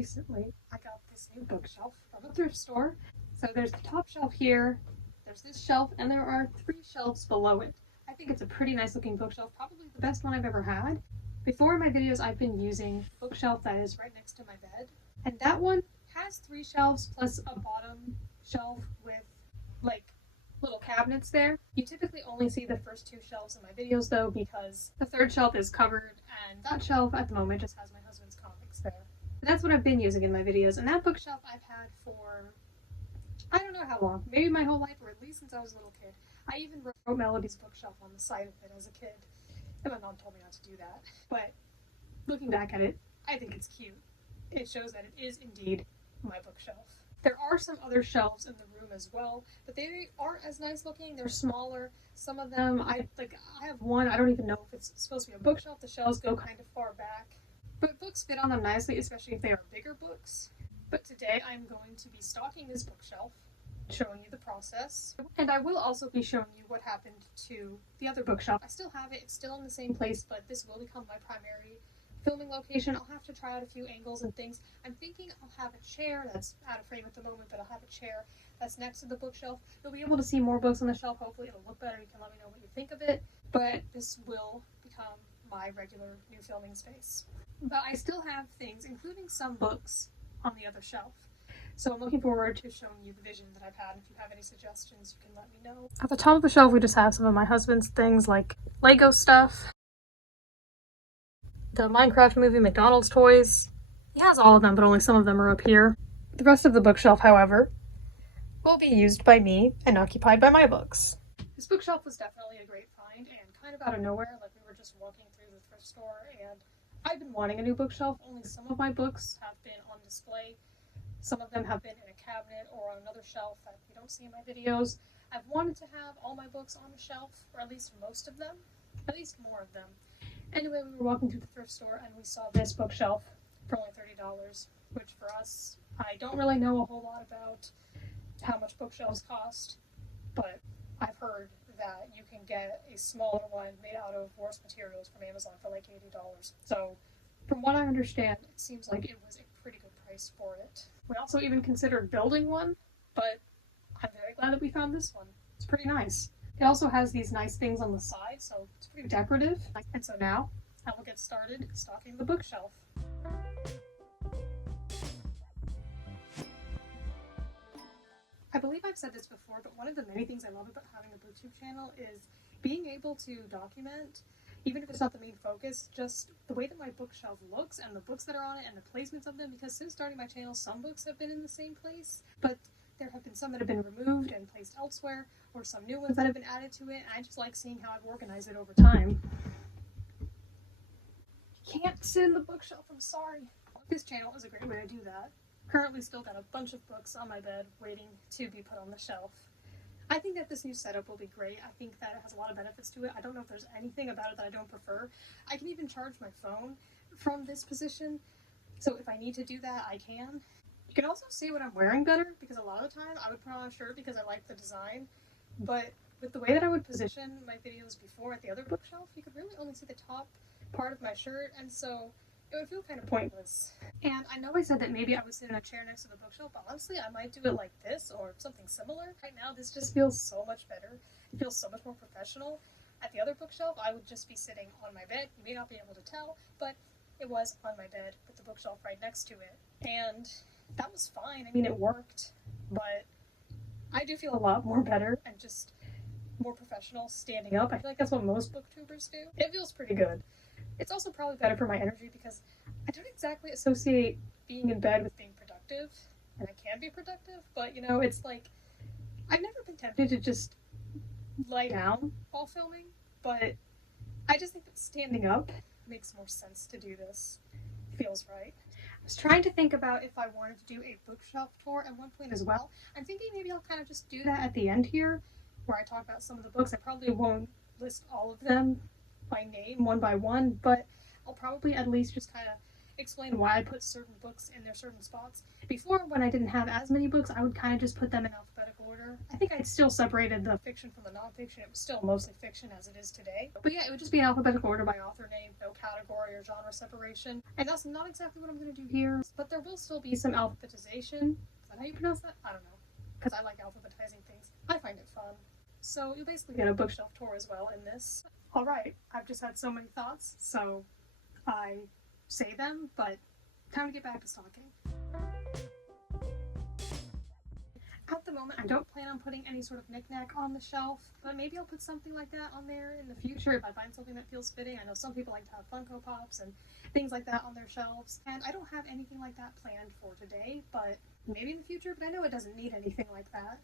recently I got this new bookshelf from a thrift store. So there's the top shelf here, there's this shelf, and there are 3 shelves below it. I think it's a pretty nice looking bookshelf, probably the best one I've ever had. Before in my videos, I've been using the bookshelf that is right next to my bed, and that one has 3 shelves plus a bottom shelf with like little cabinets there. You typically only see the first 2 shelves in my videos though, because the third shelf is covered, and that shelf at the moment just has my husband's comics there. But that's what I've been using in my videos, and that bookshelf I've had for I don't know how long, maybe my whole life, or at least since I was a little kid. I even wrote Melody's bookshelf on the side of it as a kid, and my mom told me not to do that. But looking back at it, I think it's cute. It shows that it is indeed my bookshelf. There are some other shelves in the room as well, but they aren't as nice looking. They're smaller. Some of them, I have one, I don't even know if it's supposed to be a bookshelf. The shelves go kind of far back, but books fit on them nicely, especially if they are bigger books. But today I'm going to be stocking this bookshelf, showing you the process, and I will also be showing you what happened to the other bookshelf. I still have it, it's still in the same place, but this will become my primary filming location. I'll have to try out a few angles and things. I'm thinking I'll have a chair that's out of frame at the moment, but I'll have a chair that's next to the bookshelf. You'll be able to see more books on the shelf. Hopefully it'll look better. You can let me know what you think of it. But this will become my regular new filming space. But I still have things, including some books, on the other shelf. So I'm looking forward to showing you the vision that I've had. If you have any suggestions, you can let me know. At the top of the shelf, we just have some of my husband's things like Lego stuff, the Minecraft movie, McDonald's toys. He has all of them, but only some of them are up here. The rest of the bookshelf, however, will be used by me and occupied by my books. This bookshelf was definitely a great find and kind of out of nowhere. Like, we were just walking through the thrift store, and I've been wanting a new bookshelf. Only some of my books have been on display. Some of them have been in a cabinet or on another shelf that you don't see in my videos. I've wanted to have all my books on the shelf, or at least most of them, at least more of them. Anyway, we were walking through the thrift store and we saw this bookshelf for only $30, which for us, I don't really know a whole lot about how much bookshelves cost, but I've heard that you can get a smaller one made out of worse materials from Amazon for like $80. So from what I understand, it seems like it was a pretty good price for it. We also even considered building one, but I'm very glad that we found this one. It's pretty nice. It also has these nice things on the side, so it's pretty decorative. And so now, I will get started stocking the bookshelf. I believe I've said this before, but one of the many things I love about having a BookTube channel is being able to document, even if it's not the main focus, just the way that my bookshelf looks and the books that are on it and the placements of them, because since starting my channel, some books have been in the same place, but there have been some that have been removed and placed elsewhere, or some new ones that have been added to it, and I just like seeing how I've organized it over time. You can't sit in the bookshelf, I'm sorry. This channel is a great way to do that. Currently still got a bunch of books on my bed waiting to be put on the shelf. I think that this new setup will be great. I think that it has a lot of benefits to it. I don't know if there's anything about it that I don't prefer. I can even charge my phone from this position, so if I need to do that, I can. You can also see what I'm wearing better, because a lot of the time I would put on a shirt because I like the design, but with the way that I would position my videos before at the other bookshelf, you could really only see the top part of my shirt, and so it would feel kind of pointless. And I know I said that maybe I would sit in a chair next to the bookshelf, but honestly I might do it like this or something similar. Right now this just feels so much better. It feels so much more professional. At the other bookshelf I would just be sitting on my bed. You may not be able to tell, but it was on my bed with the bookshelf right next to it. And that was fine. I mean, it worked, but I do feel a lot more better and just more professional standing up. I feel like that's what most booktubers do. It feels pretty good. It's also probably better for my energy because I don't exactly associate being in bed with being productive, and I can be productive, but you know, it's like, I've never been tempted to just lie down while filming, but I just think that standing up makes more sense to do this. Feels right. I was trying to think about if I wanted to do a bookshelf tour at one point as well. I'm thinking maybe I'll kind of just do that at the end here, where I talk about some of the books. I probably won't list all of them by name one by one, but I'll probably at least just kind of explain why I put certain books in their certain spots. Before, when I didn't have as many books, I would kind of just put them in alphabetical order. I think I'd still separated the fiction from the nonfiction. It was still mostly fiction as it is today. But yeah, it would just be in alphabetical order by author name, no category or genre separation. And that's not exactly what I'm going to do here, but there will still be some alphabetization. Is that how you pronounce that? I don't know. Because I like alphabetizing things. I find it fun. So you'll basically get a bookshelf tour as well in this. Alright, I've just had so many thoughts, so I say them, but time to get back to stocking. At the moment, I don't plan on putting any sort of knickknack on the shelf, but maybe I'll put something like that on there in the future if I find something that feels fitting. I know some people like to have Funko Pops and things like that on their shelves, and I don't have anything like that planned for today, but maybe in the future, but I know it doesn't need anything like that.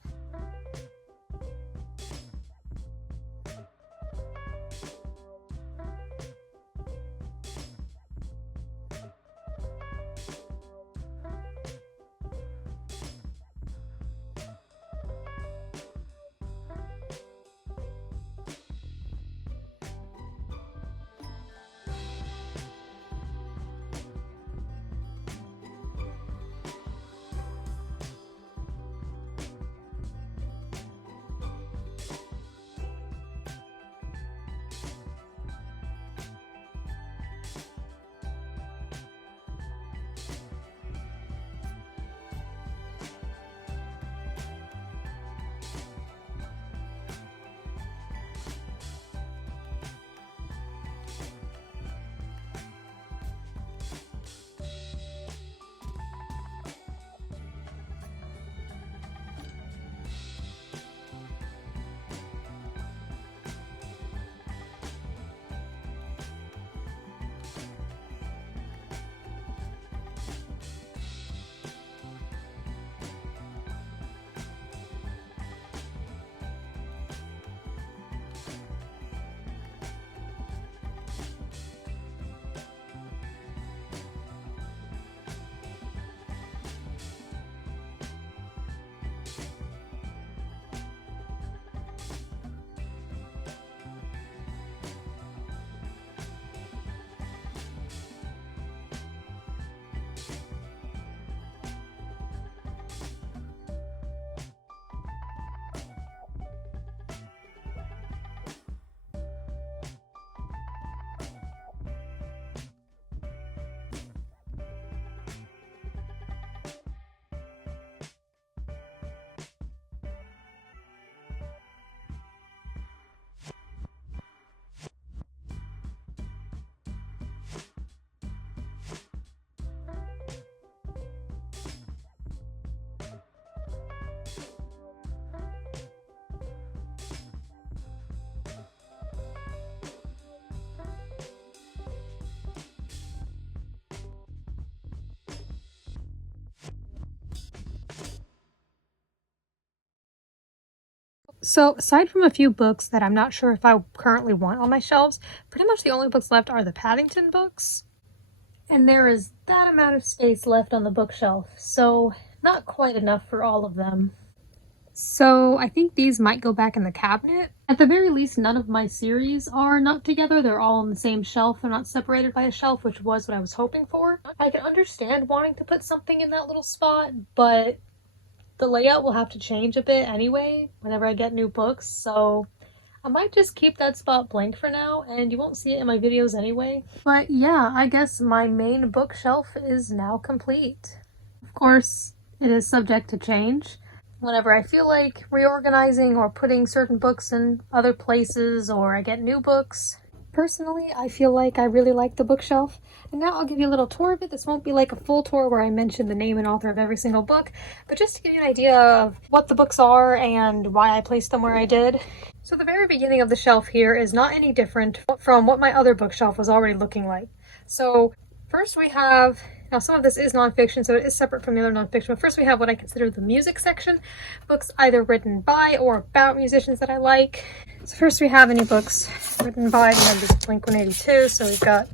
So, aside from a few books that I'm not sure if I currently want on my shelves, pretty much the only books left are the Paddington books. And there is that amount of space left on the bookshelf, so not quite enough for all of them. So I think these might go back in the cabinet. At the very least, none of my series are not together. They're all on the same shelf. They're not separated by a shelf, which was what I was hoping for. I can understand wanting to put something in that little spot, but the layout will have to change a bit anyway whenever I get new books, so I might just keep that spot blank for now, and you won't see it in my videos anyway. But yeah, I guess my main bookshelf is now complete. Of course, it is subject to change. Whenever I feel like reorganizing or putting certain books in other places, or I get new books. Personally, I feel like I really like the bookshelf, and now I'll give you a little tour of it. This won't be like a full tour where I mention the name and author of every single book, but just to give you an idea of what the books are and why I placed them where I did. So the very beginning of the shelf here is not any different from what my other bookshelf was already looking like. So first we have, now some of this is nonfiction, so it is separate from the other nonfiction, but first we have what I consider the music section, books either written by or about musicians that I like. So first we have any books written by members of Blink-182, so we've got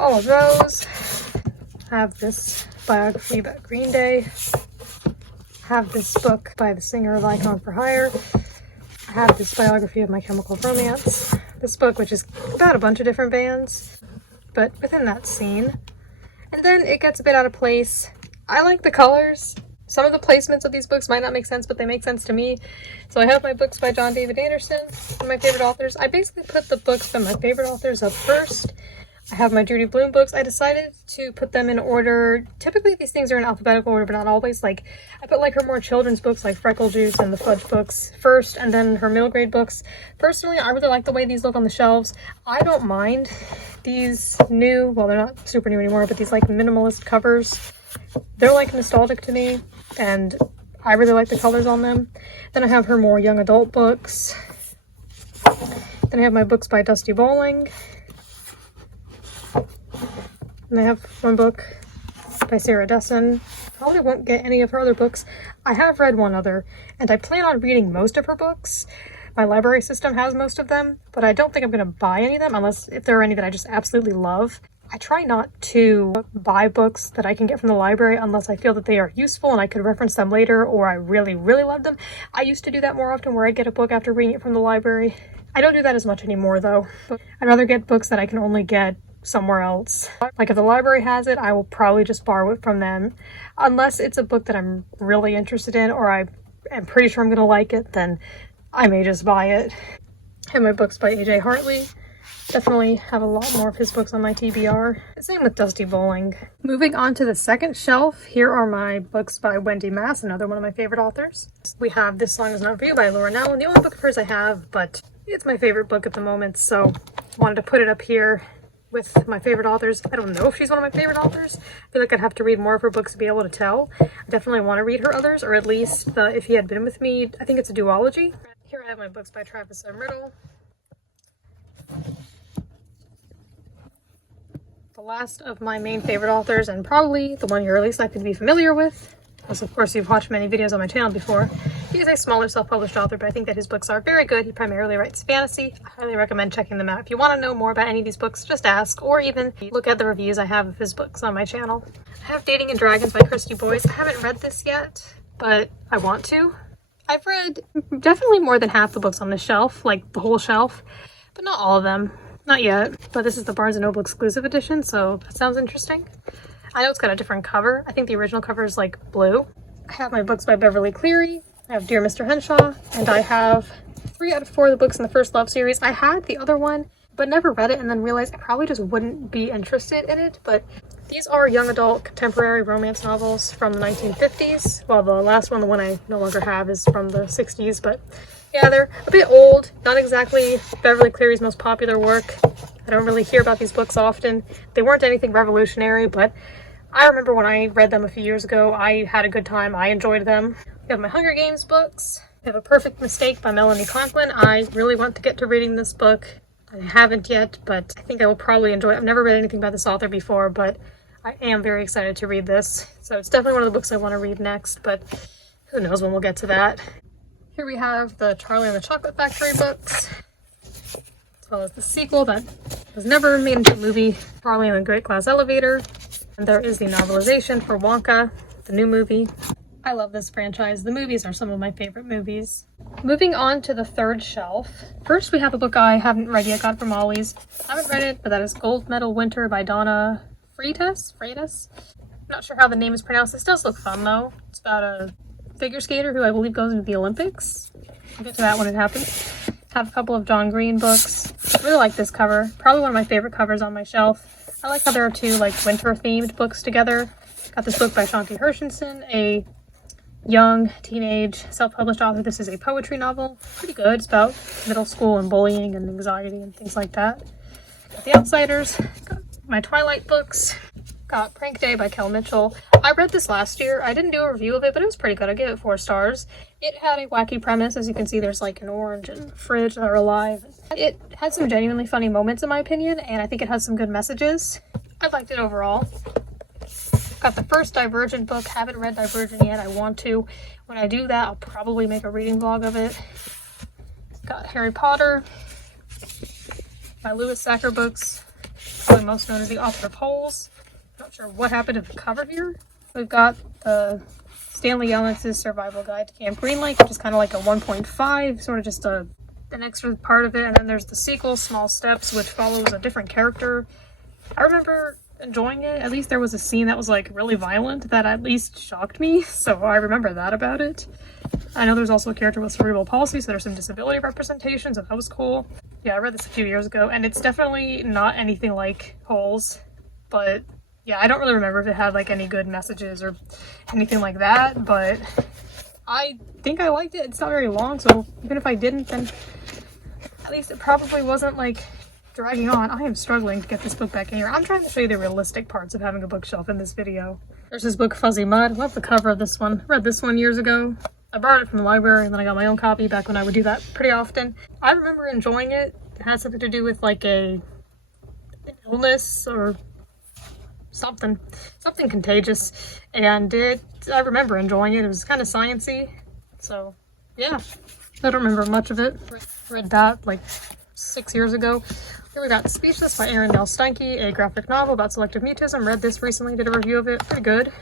all of those. I have this biography about Green Day. I have this book by the singer of Icon for Hire. I have this biography of My Chemical Romance. This book, which is about a bunch of different bands. but within that scene. And then it gets a bit out of place. I like the colors. Some of the placements of these books might not make sense, but they make sense to me. So I have my books by John David Anderson, one of my favorite authors. I basically put the books by my favorite authors up first. I have my Judy Blume books. I decided to put them in order. Typically these things are in alphabetical order, but not always. Like, I put like her more children's books like Freckle Juice and the Fudge books first, and then her middle grade books. Personally, I really like the way these look on the shelves. I don't mind these new, well, they're not super new anymore, but these like minimalist covers. They're like nostalgic to me, and I really like the colors on them. Then I have her more young adult books. Then I have my books by Dusty Bowling. And I have one book by Sarah Dessen. Probably won't get any of her other books. I have read one other, and I plan on reading most of her books. My library system has most of them, but I don't think I'm going to buy any of them unless if there are any that I just absolutely love. I try not to buy books that I can get from the library unless I feel that they are useful and I could reference them later, or I really, really love them. I used to do that more often, where I'd get a book after reading it from the library. I don't do that as much anymore though. I'd rather get books that I can only get somewhere else. Like if the library has it, I will probably just borrow it from them. Unless it's a book that I'm really interested in, or I am pretty sure I'm going to like it, then I may just buy it. I have my books by A.J. Hartley. Definitely have a lot more of his books on my TBR. Same with Dusty Bowling. Moving on to the second shelf, here are my books by Wendy Mass, another one of my favorite authors. We have This Song Is Not For You by Laura Nellen, the only book of hers I have, but it's my favorite book at the moment, so wanted to put it up here with my favorite authors. I don't know if she's one of my favorite authors. I feel like I'd have to read more of her books to be able to tell. I definitely want to read her others, or at least the If He Had Been With Me. I think it's a duology. Here I have my books by Travis M. Riddle. The last of my main favorite authors, and probably the one you're least likely to be familiar with, because of course you've watched many videos on my channel before. He is a smaller self-published author, but I think that his books are very good. He primarily writes fantasy. I highly recommend checking them out. If you want to know more about any of these books, just ask, or even look at the reviews I have of his books on my channel. I have Dating and Dragons by Christy Boyce. I haven't read this yet, but I want to. I've read definitely more than half the books on this shelf, like the whole shelf, but not all of them. Not yet, but this is the Barnes & Noble exclusive edition, so that sounds interesting. I know it's got a different cover. I think the original cover is like blue. I have my books by Beverly Cleary. I have Dear Mr. Henshaw, and I have 3 out of 4 of the books in the First Love series. I had the other one, but never read it, and then realized I probably just wouldn't be interested in it. But these are young adult contemporary romance novels from the 1950s. Well, the last one, the one I no longer have, is from the 60s, but yeah, they're a bit old. Not exactly Beverly Cleary's most popular work. I don't really hear about these books often. They weren't anything revolutionary, but I remember when I read them a few years ago, I had a good time. I enjoyed them. I have my Hunger Games books. I have A Perfect Mistake by Melanie Conklin. I really want to get to reading this book. I haven't yet, but I think I will probably enjoy it. I've never read anything by this author before, but I am very excited to read this. So it's definitely one of the books I want to read next, but who knows when we'll get to that. Here we have the Charlie and the Chocolate Factory books, as well as the sequel that was never made into a movie, Charlie and the Great Glass Elevator. And there is the novelization for Wonka, the new movie. I love this franchise. The movies are some of my favorite movies. Moving on to the third shelf. First we have a book I haven't read yet, got from Ollie's. I haven't read it, but that is Gold Medal Winter by Donna Freitas? I'm not sure how the name is pronounced. This does look fun though. It's about a figure skater who I believe goes into the Olympics. I'll get to that when it happens. Have a couple of John Green books. I really like this cover. Probably one of my favorite covers on my shelf. I like how there are 2 like winter themed books together. Got this book by Shanti Hershenson, a young teenage self-published author. This is a poetry novel. Pretty good. It's about middle school and bullying and anxiety and things like that. Got The Outsiders. Got my Twilight books. Got Prank Day by Kel Mitchell. I read this last year. I didn't do a review of it, but it was pretty good. I gave it 4 stars. It had a wacky premise. As you can see, there's like an orange and a fridge that are alive. It had some genuinely funny moments in my opinion, and I think it has some good messages. I liked it overall. Got the first Divergent book. Haven't read Divergent yet. I want to. When I do that, I'll probably make a reading vlog of it. Got Harry Potter. My Louis Sachar books. Probably most known as the author of Holes. Not sure what happened to the cover here. We've got the Stanley Yelnitz's Survival Guide to Camp Green Lake, which is kind of like a 1.5, sort of just an extra part of it. And then there's the sequel, Small Steps, which follows a different character I remember enjoying it. At least there was a scene that was like really violent that at least shocked me, so I remember that about it. I know there's also a character with cerebral palsy, so there's some disability representation, so that was cool. Yeah, I read this a few years ago, and it's definitely not anything like Holes, but yeah, I don't really remember if it had like any good messages or anything like that, but I think I liked it. It's not very long, so even if I didn't, then at least it probably wasn't like dragging on. I am struggling to get this book back in here. I'm trying to show you the realistic parts of having a bookshelf in this video. There's this book, Fuzzy Mud. Love the cover of this one. Read this one years ago. I borrowed it from the library and then I got my own copy back when I would do that pretty often. I remember enjoying it. It had something to do with like an illness or something contagious, and I remember enjoying it. It was kind of sciencey, so yeah, I don't remember much of it. Read that like 6 years ago. Here we got Speechless by Erin Nell Steinke, a graphic novel about selective mutism. Read this recently, did a review of it, pretty good.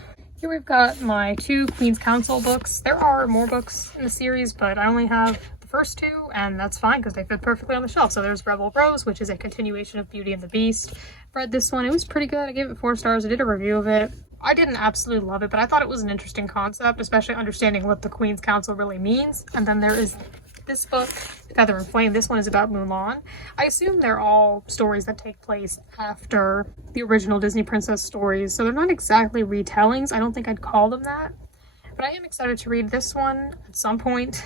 Here we've got my 2 Queen's Counsel books. There are more books in the series, but I only have the first 2, and that's fine because they fit perfectly on the shelf. So there's Rebel Rose, which is a continuation of Beauty and the Beast. Read this one, it was pretty good. I gave it 4 stars. I did a review of it. I didn't absolutely love it, but I thought it was an interesting concept, especially understanding what the Queen's Counsel really means. And then there is this book, Feather and Flame. This one is about Mulan. I assume they're all stories that take place after the original Disney princess stories, so they're not exactly retellings. I don't think I'd call them that. But I am excited to read this one at some point.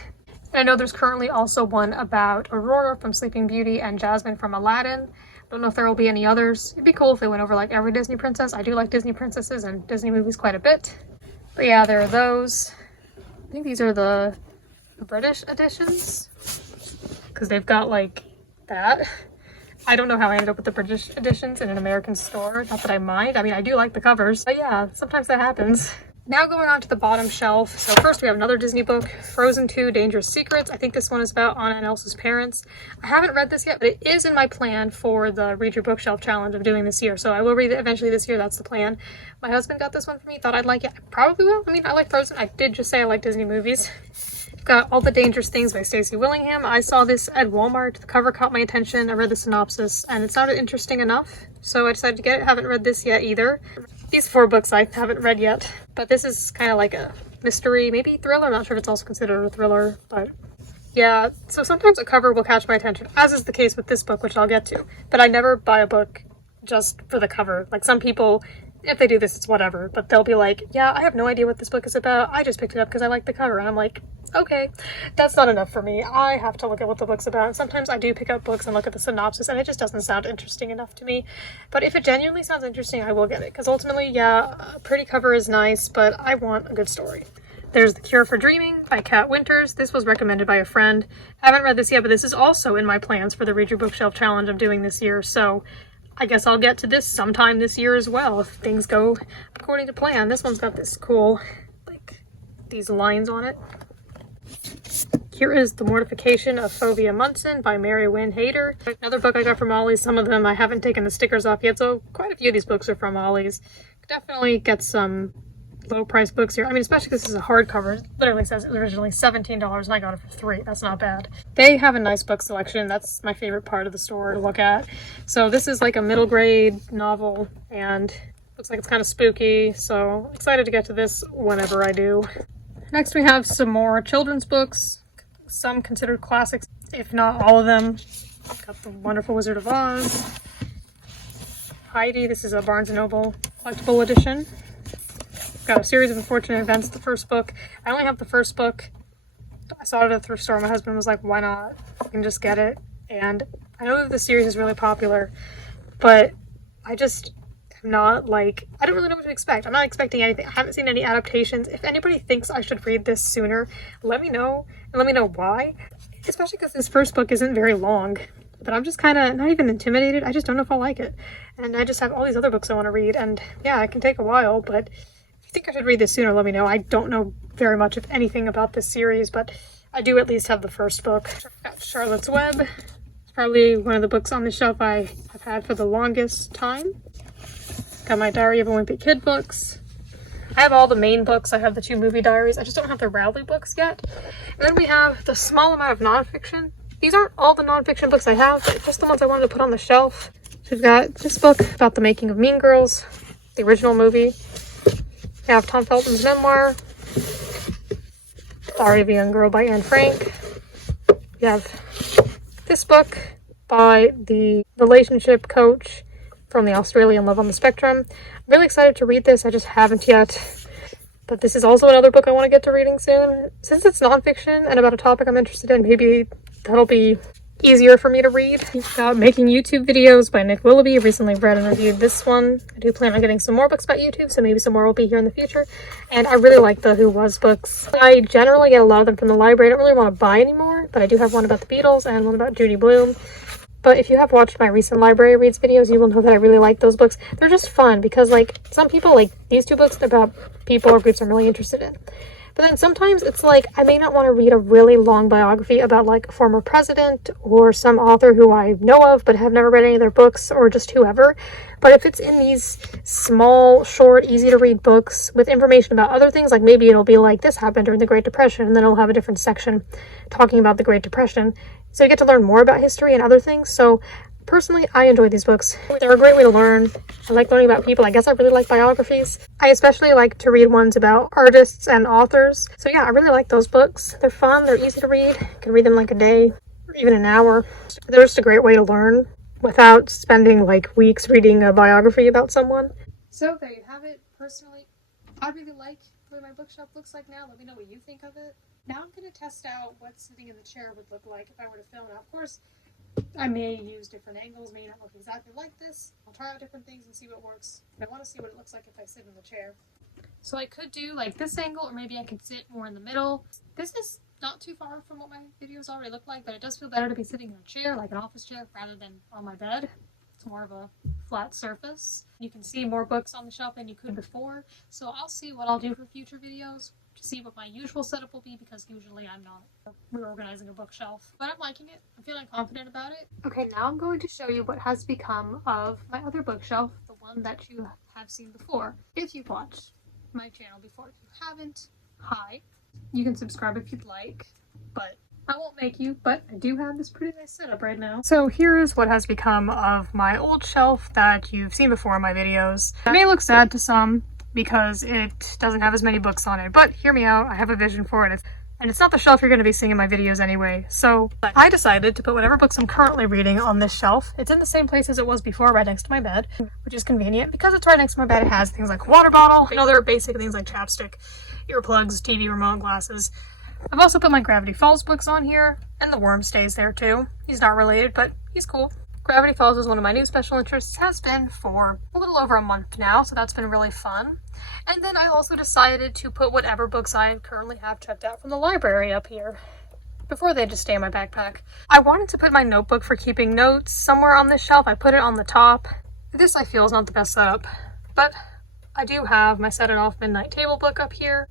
And I know there's currently also one about Aurora from Sleeping Beauty and Jasmine from Aladdin. Don't know if there will be any others. It'd be cool if they went over like every Disney princess. I do like Disney princesses and Disney movies quite a bit. But yeah, there are those. I think these are the British editions, because they've got like that. I don't know how I ended up with the British editions in an American store. Not that I mind. I mean, I do like the covers, but yeah, sometimes that happens. Now going on to the bottom shelf. So first we have another Disney book, Frozen 2 Dangerous Secrets. I think this one is about Anna and Elsa's parents. I haven't read this yet, but it is in my plan for the Read Your Bookshelf challenge I'm doing this year. So I will read it eventually this year. That's the plan. My husband got this one for me. Thought I'd like it. I probably will. I mean, I like Frozen. I did just say I like Disney movies. Got All the Dangerous Things by Stacey Willingham. I saw this at Walmart. The cover caught my attention. I read the synopsis and it sounded interesting enough, so I decided to get it. Haven't read this yet either. These 4 books I haven't read yet, but this is kind of like a mystery, maybe thriller. I'm not sure if it's also considered a thriller, but yeah. So sometimes a cover will catch my attention, as is the case with this book, which I'll get to. But I never buy a book just for the cover. Like some people, if they do this, it's whatever, but they'll be like, yeah, I have no idea what this book is about. I just picked it up because I like the cover. And I'm like, okay, that's not enough for me. I have to look at what the book's about. And sometimes I do pick up books and look at the synopsis and it just doesn't sound interesting enough to me. But if it genuinely sounds interesting, I will get it. Because ultimately, yeah, a pretty cover is nice, but I want a good story. There's The Cure for Dreaming by Kat Winters. This was recommended by a friend. I haven't read this yet, but this is also in my plans for the Read Your Bookshelf challenge I'm doing this year. So I guess I'll get to this sometime this year as well if things go according to plan. This one's got this cool, like, these lines on it. Here is The Mortification of Fovea Munson by Mary Wynn Hayter. Another book I got from Ollie's. Some of them I haven't taken the stickers off yet, so quite a few of these books are from Ollie's. Definitely get some low price books here. I mean, especially because this is a hardcover. It literally says it was originally $17 and I got it for $3. That's not bad. They have a nice book selection. That's my favorite part of the store to look at. So this is like a middle grade novel and looks like it's kind of spooky. So excited to get to this whenever I do. Next we have some more children's books. Some considered classics, if not all of them. Got The Wonderful Wizard of Oz. Heidi, this is a Barnes & Noble collectible edition. Got A Series of Unfortunate Events, the first book. I only have the first book. I saw it at the thrift store. My husband was like, why not? You can just get it. And I know that the series is really popular, but I just am not like, I don't really know what to expect. I'm not expecting anything. I haven't seen any adaptations. If anybody thinks I should read this sooner, let me know, and let me know why. Especially because this first book isn't very long. But I'm just kind of not even intimidated. I just don't know if I'll like it. And I just have all these other books I want to read. And yeah, it can take a while, but if you think I should read this sooner, let me know. I don't know very much of anything about this series, but I do at least have the first book. Got Charlotte's Web. It's probably one of the books on the shelf I have had for the longest time. Got my Diary of a Wimpy Kid books. I have all the main books. I have the 2 movie diaries. I just don't have the Rowley books yet. And then we have the small amount of nonfiction. These aren't all the nonfiction books I have, but just the ones I wanted to put on the shelf. So we've got this book about the making of Mean Girls, the original movie. We have Tom Felton's memoir, Diary of a Young Girl by Anne Frank. We have this book by the relationship coach from the Australian Love on the Spectrum. I'm really excited to read this. I just haven't yet. But this is also another book I want to get to reading soon. Since it's nonfiction and about a topic I'm interested in, maybe that'll be easier for me to read. We've got Making YouTube Videos by Nick Willoughby. Recently read and reviewed this one. I do plan on getting some more books about YouTube, so maybe some more will be here in the future. And I really like the Who Was books. I generally get a lot of them from the library. I don't really want to buy anymore, but I do have one about the Beatles and one about Judy Blume. But if you have watched my recent library reads videos, you will know that I really like those books. They're just fun because, like, some people like these two books, they're about people or groups I'm really interested in. But then sometimes it's like, I may not want to read a really long biography about like a former president or some author who I know of but have never read any of their books, or just whoever. But if it's in these small, short, easy to read books with information about other things, like maybe it'll be like this happened during the Great Depression, and then it'll have a different section talking about the Great Depression. So you get to learn more about history and other things. So personally, I enjoy these books. They're a great way to learn. I like learning about people. I guess I really like biographies. I especially like to read ones about artists and authors. So yeah, I really like those books. They're fun. They're easy to read. You can read them like a day or even an hour. They're just a great way to learn without spending like weeks reading a biography about someone. So there you have it. Personally, I really like what my bookshelf looks like now. Let me know what you think of it. Now I'm going to test out what sitting in the chair would look like if I were to film it. Of course, I may use different angles, may not look exactly like this. I'll try out different things and see what works. I want to see what it looks like if I sit in the chair. So I could do like this angle, or maybe I could sit more in the middle. This is not too far from what my videos already look like, but it does feel better to be sitting in a chair, like an office chair, rather than on my bed. It's more of a flat surface. You can see more books on the shelf than you could before, so I'll see what I'll do for future videos to see what my usual setup will be, because usually I'm not reorganizing a bookshelf. But I'm liking it. I'm feeling confident about it. Okay, now I'm going to show you what has become of my other bookshelf, the one that you have seen before. If you've watched my channel before. If you haven't, hi. You can subscribe if you'd like, but I won't make you, but I do have this pretty nice setup right now. So here is what has become of my old shelf that you've seen before in my videos. It may look sad to some because it doesn't have as many books on it, but hear me out, I have a vision for it. And it's not the shelf you're going to be seeing in my videos anyway. So I decided to put whatever books I'm currently reading on this shelf. It's in the same place as it was before, right next to my bed, which is convenient because it's right next to my bed. It has things like a water bottle and other basic things like chapstick, earplugs, TV remote, glasses. I've also put my Gravity Falls books on here, and the worm stays there too. He's not related, but he's cool. Gravity Falls is one of my new special interests, has been for a little over a month now, so that's been really fun. And then I also decided to put whatever books I currently have checked out from the library up here, before they just stay in my backpack. I wanted to put my notebook for keeping notes somewhere on this shelf. I put it on the top. This I feel is not the best setup, but I do have my Set It Off Midnight Table book up here,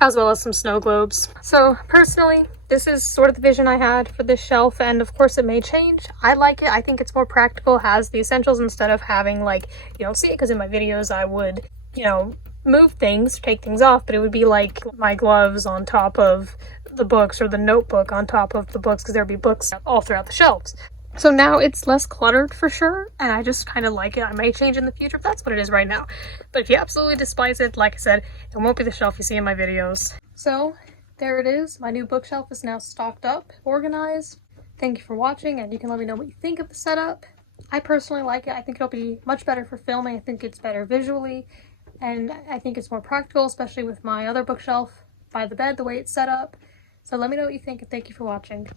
as well as some snow globes. So personally, this is sort of the vision I had for this shelf, and of course it may change. I like it. I think it's more practical, has the essentials instead of having, like, you don't see it because in my videos I would, you know, move things, take things off, but it would be like my gloves on top of the books or the notebook on top of the books, because there'd be books all throughout the shelves. So now it's less cluttered for sure, and I just kind of like it. I may change in the future if that's what it is right now. But if you absolutely despise it, like I said, it won't be the shelf you see in my videos. So there it is. My new bookshelf is now stocked up, organized. Thank you for watching, and you can let me know what you think of the setup. I personally like it. I think it'll be much better for filming. I think it's better visually, and I think it's more practical, especially with my other bookshelf by the bed, the way it's set up. So let me know what you think, and thank you for watching.